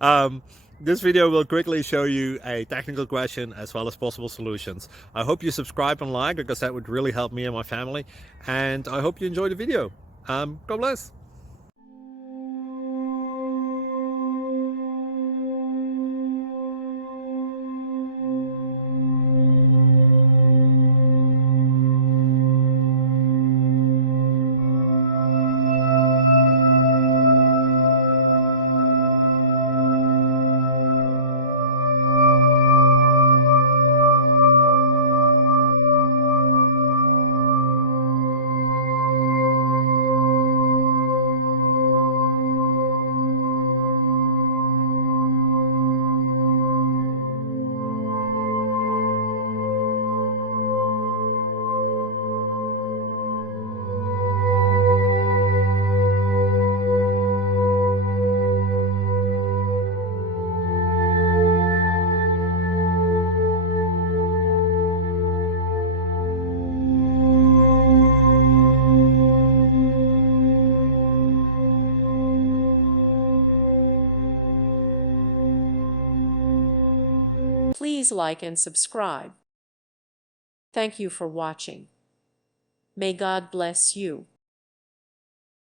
um, this video will quickly show you a technical question as well as possible solutions. I hope you subscribe and like, because that would really help me and my family. And I hope you enjoy the video. God bless. Please like and subscribe. Thank you for watching. May God bless you.